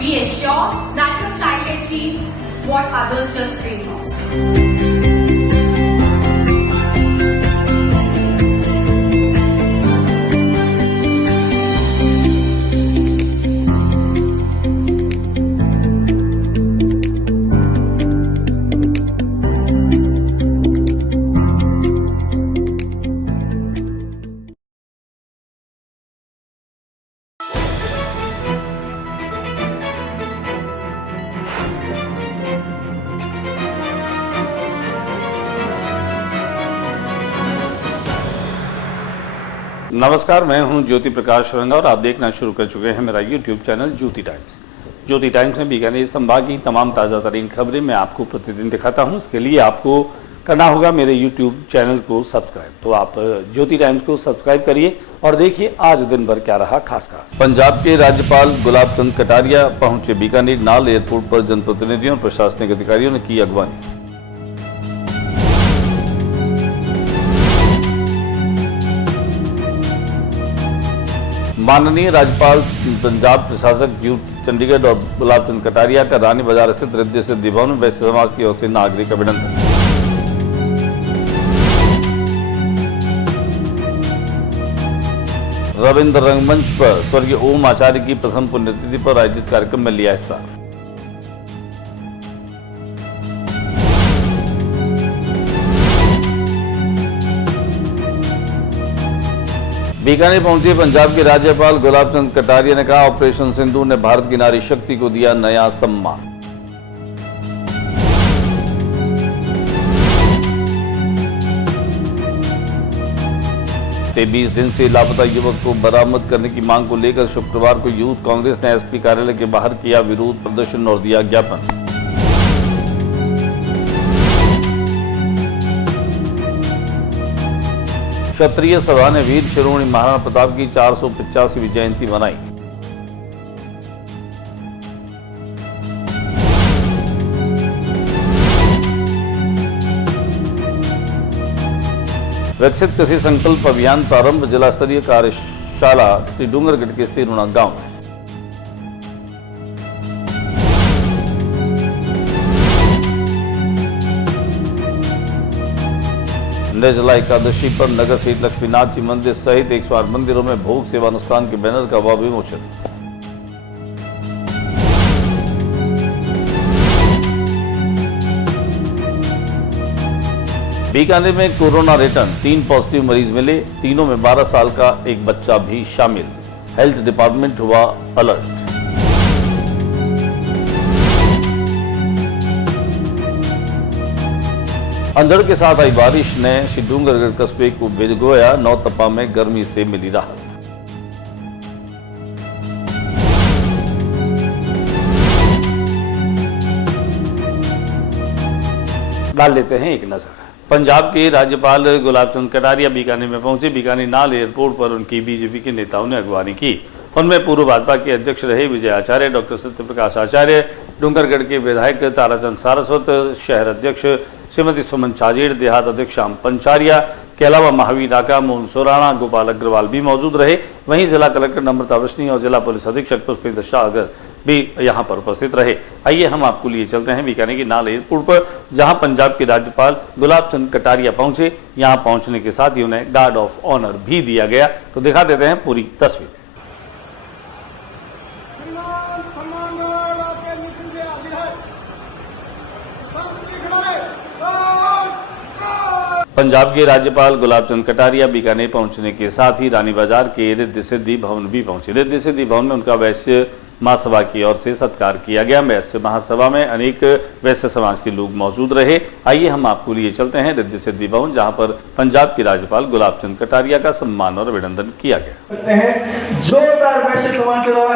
We assure that your child achieves what others just dream of. नमस्कार, मैं हूं ज्योति प्रकाश रंगा और आप देखना शुरू कर चुके हैं मेरा यूट्यूब चैनल ज्योति टाइम्स। ज्योति टाइम्स में बीकानेर संभाग की तमाम ताज़ा तरीन खबरें मैं आपको प्रतिदिन दिखाता हूं। इसके लिए आपको करना होगा मेरे यूट्यूब चैनल को सब्सक्राइब। तो आप ज्योति टाइम्स को सब्सक्राइब करिए और देखिए आज दिन भर क्या रहा खास। पंजाब के राज्यपाल गुलाब चंद कटारिया पहुंचे बीकानेर। नाल एयरपोर्ट पर जनप्रतिनिधियों और प्रशासनिक अधिकारियों ने की अगवानी। माननीय राज्यपाल पंजाब प्रशासक यू चंडीगढ़ और गुलाब चंद कटारिया का रानी बाजार स्थित रिद्धि सिद्धि भवन में वैश्य समाज की ओर से नागरिक अभिनंदन। रविंद्र रंगमंच पर स्वर्गीय ओम आचार्य की प्रथम पुण्यतिथि पर आयोजित कार्यक्रम में लिया हिस्सा। बीकानेर पहुंचे पंजाब के राज्यपाल गुलाब चंद कटारिया ने कहा, ऑपरेशन सिंधु ने भारत की नारी शक्ति को दिया नया सम्मान। ते 20 दिन से लापता युवक को बरामद करने की मांग को लेकर शुक्रवार को यूथ कांग्रेस ने एसपी कार्यालय के बाहर किया विरोध प्रदर्शन और दिया ज्ञापन। क्षत्रिय सभा ने वीर शिरोमणि महाराणा प्रताप की 485वीं जयंती मनाई। विकसित कृषि संकल्प अभियान प्रारंभ। जिला स्तरीय कार्यशाला श्री डूंगरगढ़ के सिरुणा गांव में। निर्जला एकादशी पर नगर सहित लक्ष्मीनाथ जी मंदिर सहित 108 मंदिरों में भोग सेवा अनुष्ठान के बैनर का हुआ विमोचन। बीकानेर में कोरोना रिटर्न, 3 पॉजिटिव मरीज मिले, तीनों में 12 साल का एक बच्चा भी शामिल। हेल्थ डिपार्टमेंट हुआ अलर्ट। अंधड़ के साथ आई बारिश ने श्री डूंगरगढ़ कस्बे को भिगोया। नौतपा में गर्मी से मिली राहत। डाल लेते हैं एक नजर। पंजाब के राज्यपाल गुलाब चंद कटारिया बीकानेर में पहुंचे। बीकानेर नाल एयरपोर्ट पर उनकी बीजेपी के नेताओं ने अगवानी की। उनमें पूर्व भाजपा के अध्यक्ष रहे विजय आचार्य, डॉक्टर सत्यप्रकाश आचार्य, डूंगरगढ़ के विधायक ताराचंद सारस्वत, शहर अध्यक्ष श्रीमती सुमन छाजेड़, देहात अध्यक्ष श्याम पंचारिया के अलावा महावीर राका, मोहन सोराणा, गोपाल अग्रवाल भी मौजूद रहे। वहीं जिला कलेक्टर नम्रता वृष्णि और जिला पुलिस अधीक्षक पुष्पेंद्र शाह भी यहां पर उपस्थित रहे। आइए हम आपको लिए चलते हैं बीकानेर की नाल एयरपोर्ट पर, जहां पंजाब के राज्यपाल गुलाब चंद कटारिया पहुंचे। यहां पहुंचने के साथ ही उन्हें गार्ड ऑफ ऑनर भी दिया गया। तो दिखा देते हैं पूरी तस्वीर। पंजाब के राज्यपाल गुलाब चंद कटारिया बीकानेर पहुंचने के साथ ही रानी बाजार के रिद्धि सिद्धि भवन भी पहुंचे। रिद्धि सिद्धि भवन में उनका वैश्य महासभा की ओर से सत्कार किया गया। वैश्य महासभा में अनेक वैश्य समाज के लोग मौजूद रहे। आइए हम आपको लिए चलते हैं रिद्धि सिद्धि भवन, जहां पर पंजाब के राज्यपाल गुलाब चंद कटारिया का सम्मान और अभिनंदन किया गया। जोरदार वैश्य समाज के द्वारा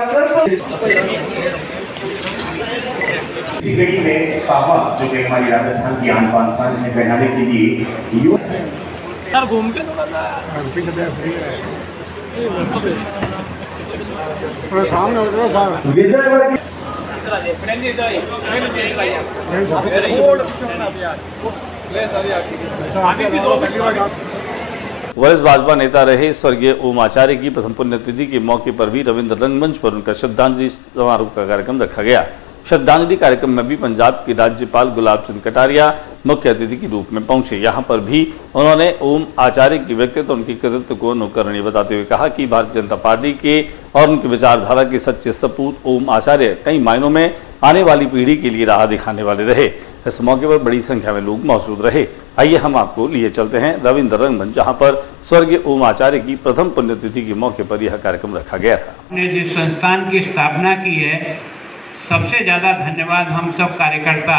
इसी घड़ी में सावा जो कि हमारी राजस्थान की आन बान शान है पहनाने के लिए यार घूम के थोड़ा सा सामने विजय वरिष्ठ भाजपा नेता रहे स्वर्गीय ओम आचार्य की प्रथम पुण्यतिथि के मौके पर भी रविंद्र रंगमंच पर उनका श्रद्धांजलि समारोह का कार्यक्रम रखा गया। श्रद्धांजलि कार्यक्रम में भी पंजाब के राज्यपाल गुलाब चंद कटारिया मुख्य अतिथि के रूप में पहुंचे। यहां पर भी उन्होंने ओम आचार्य की व्यक्तित्व और उनकी कृतित्व को अनुकरणीय बताते हुए कहा कि भारतीय जनता पार्टी के और उनकी विचारधारा के सच्चे सपूत ओम आचार्य कई मायनों में आने वाली पीढ़ी के लिए राह दिखाने वाले रहे। इस मौके पर बड़ी संख्या में लोग मौजूद रहे। आइए हम आपको लिए चलते हैं रविंद्र रंगमंच, जहां पर स्वर्गीय ओम आचार्य की प्रथम पुण्यतिथि के मौके पर यह कार्यक्रम रखा गया था। ने जिस संस्थान की स्थापना की है, सबसे ज़्यादा धन्यवाद हम सब कार्यकर्ता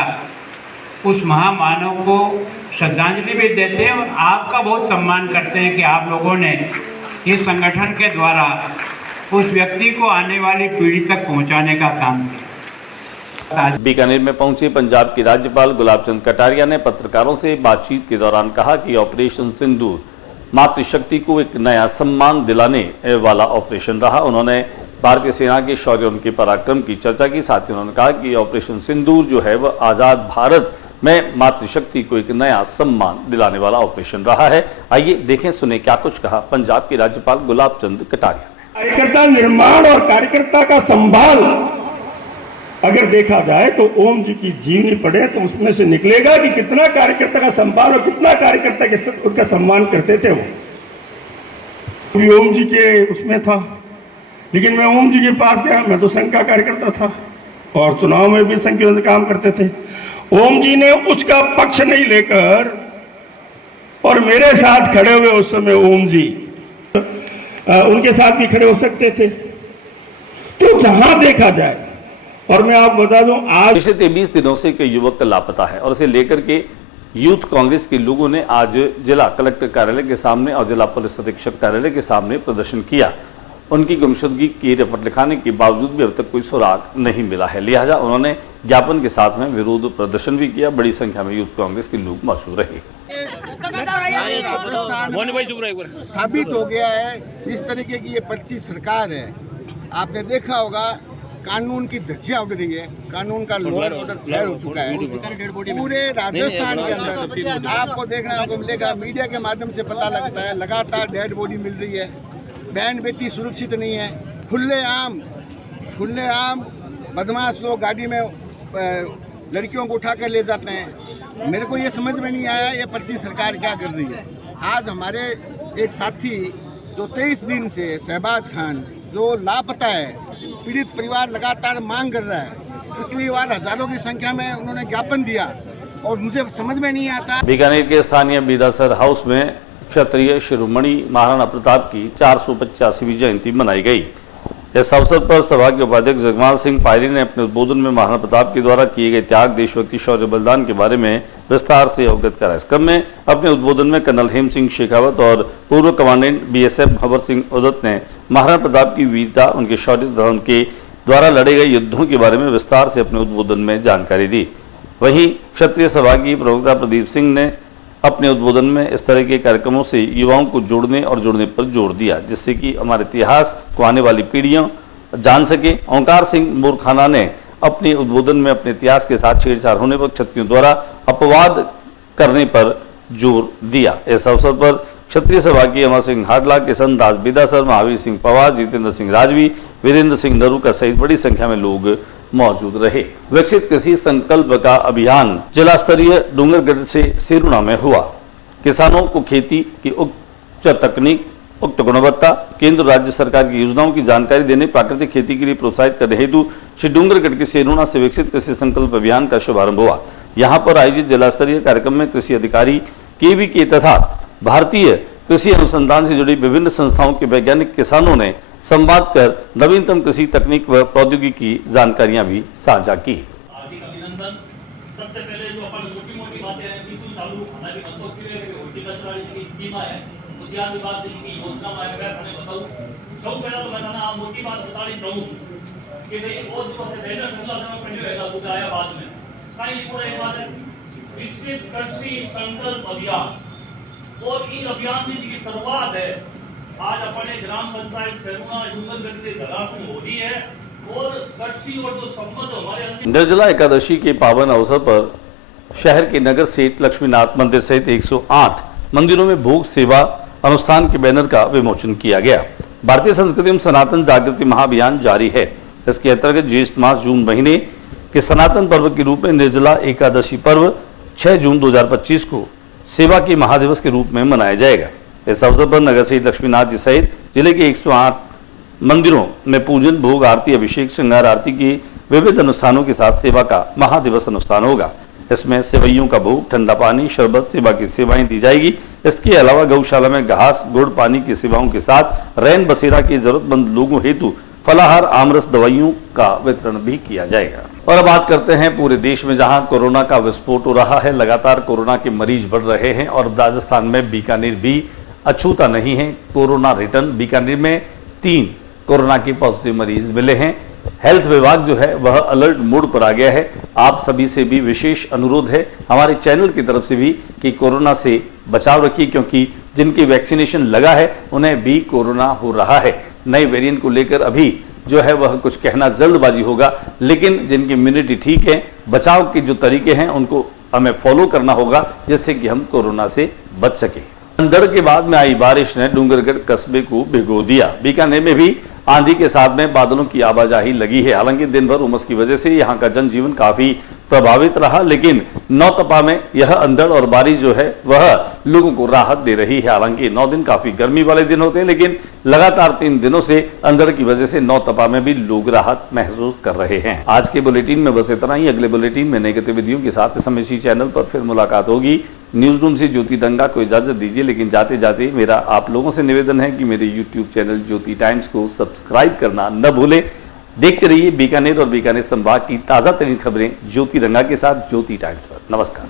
उस महामानव को श्रद्धांजलि भी देते हैं और आपका बहुत सम्मान करते हैं कि आप लोगों ने इस संगठन के द्वारा उस व्यक्ति को आने वाली पीढ़ी तक पहुंचाने का काम किया। बीकानेर में पहुंचे पंजाब के राज्यपाल गुलाब चंद कटारिया ने पत्रकारों से बातचीत के दौरान कहा कि ऑपरेशन सिंदूर मातृशक्ति को एक नया सम्मान दिलाने वाला ऑपरेशन रहा। उन्होंने भारतीय सेना के शौर्य, उनके पराक्रम की चर्चा की। साथ ही उन्होंने कहा कि ऑपरेशन सिंदूर जो है वह आजाद भारत में मातृशक्ति को एक नया सम्मान दिलाने वाला ऑपरेशन रहा है। आइए देखें सुने क्या कुछ कहा पंजाब के राज्यपाल गुलाब चंद कटारिया ने। कार्यकर्ता निर्माण और कार्यकर्ता का संभाल अगर देखा जाए तो ओम जी की जीवनी पढ़े तो उसमें से निकलेगा कि कितना कार्यकर्ता का संभाल और कितना कार्यकर्ता के उनका सम्मान करते थे। वो ओम जी के उसमें था, लेकिन मैं ओम जी के पास गया, मैं तो संघ का कार्यकर्ता था और चुनाव में भी संघ के काम करते थे। ओम जी ने उसका पक्ष नहीं लेकर और मेरे साथ खड़े हुए उस समय ओम जी उनके साथ भी खड़े हो सकते थे। तो जहां देखा जाए, और मैं आपको बता दूं आज पिछले 23 दिनों से कई युवक लापता है और इसे लेकर के यूथ कांग्रेस के लोगों ने आज जिला कलेक्टर कार्यालय के सामने और जिला पुलिस अधीक्षक कार्यालय के सामने प्रदर्शन किया। उनकी गुमशुदगी की रिपोर्ट लिखाने के बावजूद भी अब तक कोई सुराग नहीं मिला है, लिहाजा उन्होंने ज्ञापन के साथ में विरोध प्रदर्शन भी किया। बड़ी संख्या में यूथ कांग्रेस के लोग मौजूद रहे। साबित हो गया है जिस तरीके की ये पलटी सरकार है। आपने देखा होगा कानून की धज्जियां उड़ रही है, कानून का लॉ एंड ऑर्डर फेल हो चुका है पूरे राजस्थान के अंदर। आपको देखना को मिलेगा, मीडिया के माध्यम से पता लगता है लगातार डेड बॉडी मिल रही है, बहन बेटी सुरक्षित नहीं है। खुलेआम बदमाश लोग गाड़ी में लड़कियों को उठा कर ले जाते हैं। मेरे को ये समझ में नहीं आया ये पलटी सरकार क्या कर रही है। आज हमारे एक साथी जो 23 दिन से शहबाज खान जो लापता है, पीड़ित परिवार लगातार मांग कर रहा है। पिछली बार हजारों की संख्या में उन्होंने ज्ञापन दिया और मुझे समझ में नहीं आता। बीकानेर के स्थानीय बीदासर हाउस में क्षत्रिय शिरोमणि महाराणा प्रताप की 485वीं जयंती मनाई गई। इस अवसर पर सभा के उपाध्यक्ष जगमाल सिंह पायरी ने अपने उद्बोधन में महाराणा प्रताप के द्वारा किए गए त्याग, देशभक्ति, शौर्य, बलिदान के बारे में विस्तार से अवगत कराया। इस क्रम में अपने उद्बोधन में कर्नल हेम सिंह शेखावत और पूर्व कमांडेंट BSF खबर सिंह उदत ने महाराणा प्रताप की वीरता, उनके शौर्य तथा उनके द्वारा लड़े गए युद्धों के बारे में विस्तार से अपने उद्बोधन में जानकारी दी। वहीं क्षत्रिय सभा की प्रवक्ता प्रदीप सिंह ने अपने उद्बोधन में इस तरह के कार्यक्रमों से युवाओं को जोड़ने और जुड़ने पर जोर दिया, जिससे कि हमारे इतिहास को आने वाली पीढ़ियां जान सके। ओंकार सिंह मूर्खाना ने अपने उद्बोधन में अपने इतिहास के साथ छेड़छाड़ होने पर क्षत्रियों द्वारा अपवाद करने पर जोर दिया। इस अवसर पर क्षत्रिय सभा की अमर सिंह हाडला, किशन दास बीदासर, महावीर सिंह पवार, जितेंद्र सिंह राजवी, वीरेंद्र सिंह नरूका सहित बड़ी संख्या में लोग मौजूद रहे। विकसित कृषि संकल्प का अभियान जिला स्तरीय डूंगरगढ़ से सेरुणा में हुआ। किसानों को खेती की उच्च तकनीक, उच्च गुणवत्ता, केंद्र राज्य सरकार की योजनाओं की जानकारी देने, प्राकृतिक खेती के लिए प्रोत्साहित करने हेतु श्री डूंगरगढ़ के सेरुणा से विकसित कृषि संकल्प अभियान का शुभारंभ हुआ। यहाँ पर आयोजित जिला स्तरीय कार्यक्रम में कृषि अधिकारी KVK तथा भारतीय कृषि अनुसंधान से जुड़ी विभिन्न संस्थाओं के वैज्ञानिक किसानों ने संवाद कर नवीनतम कृषि तकनीक व प्रौद्योगिकी की जानकारियां भी साझा की। हार्दिक अभिनंदन। सबसे पहले जो अपन मोटी बातें हैं बीसू चालू हालांकि मंतव्य है कि हॉर्टिकल्चर की स्कीम है, उद्यान विभाग की योजना में मैं बताऊं। सब पहला तो मैं ना मोटी बात बतानी चाहूं कि भाई वो जो है बेहतर सुविधा में पहले होगा सुविधा आया बाद में कहीं पूरा एक बात है विकसित कृषि संकल्प अभियान और इस अभियान की शुरुआत है आज अपने ग्राम पंचायत सेरुणा डूंगरगढ़ के धरासू हो रही है और कृषि और जो संबंध हमारे निर्जला एकादशी के पावन अवसर पर शहर के नगर सेठ लक्ष्मीनाथ मंदिर सहित 108 मंदिरों में भोग सेवा अनुष्ठान के बैनर का विमोचन किया गया। भारतीय संस्कृति एवं सनातन जागृति महाअभियान जारी है। इसके अंतर्गत ज्येष्ठ मास जून महीने के सनातन पर्व के रूप में निर्जला एकादशी पर्व 6 जून 2025 को सेवा के महादिवस के रूप में मनाया जाएगा। इस अवसर पर नगर शहीद लक्ष्मीनाथ जी सहित जिले के 108 मंदिरों में पूजन, भोग, आरती, अभिषेक, श्रृंगार आरती की विविध अनुष्ठानों के साथ सेवा का महादिवस अनुष्ठान होगा। इसमें सेवैयों का भोग, ठंडा पानी, शरबत सेवा की सेवाएं दी जाएगी। इसके अलावा गौशाला में घास, गुड़, पानी की सेवाओं के साथ रैन बसेरा के जरूरतमंद लोगों हेतु फलाहार, आमरस, दवाइयों का वितरण भी किया जाएगा। और अब बात करते हैं पूरे देश में जहां कोरोना का विस्फोट हो रहा है। लगातार कोरोना के मरीज बढ़ रहे हैं और राजस्थान में बीकानेर भी अछूता नहीं है। कोरोना रिटर्न, बीकानेर में 3 कोरोना के पॉजिटिव मरीज मिले हैं। हेल्थ विभाग जो है वह अलर्ट मोड पर आ गया है। आप सभी से भी विशेष अनुरोध है, हमारे चैनल की तरफ से भी, कि कोरोना से बचाव रखिए, क्योंकि जिनकी वैक्सीनेशन लगा है उन्हें भी कोरोना हो रहा है। नए वेरिएंट को लेकर अभी जो है वह कुछ कहना जल्दबाजी होगा, लेकिन जिनकी इम्यूनिटी ठीक है, बचाव के जो तरीके हैं उनको हमें फॉलो करना होगा, जिससे कि हम कोरोना से बच सके। अंधड़ के बाद में आई बारिश ने डूंगरगढ़ कस्बे को भिगो दिया। बीकानेर में भी आंधी के साथ में बादलों की आवाजाही लगी है। हालांकि दिन भर उमस की वजह से यहाँ का जनजीवन काफी प्रभावित रहा, लेकिन नौतपा में यह अंधड़ और बारिश जो है वह लोगों को राहत दे रही है। हालांकि 9 दिन काफी गर्मी वाले दिन होते हैं, लेकिन लगातार 3 दिनों से अंधड़ की वजह से नौतपा में भी लोग राहत महसूस कर रहे हैं। आज के बुलेटिन में बस इतना ही। अगले बुलेटिन में नई गतिविधियों के साथ इस समय इसी चैनल पर फिर मुलाकात होगी। न्यूज रूम से ज्योति डंगा को इजाजत दीजिए, लेकिन जाते जाते मेरा आप लोगों से निवेदन है कि मेरे यूट्यूब चैनल ज्योति टाइम्स को सब्सक्राइब करना न भूलें। देखते रहिए बीकानेर और बीकानेर संभाग की ताजा तरीन खबरें ज्योति रंगा के साथ ज्योति टाइम्स पर। नमस्कार।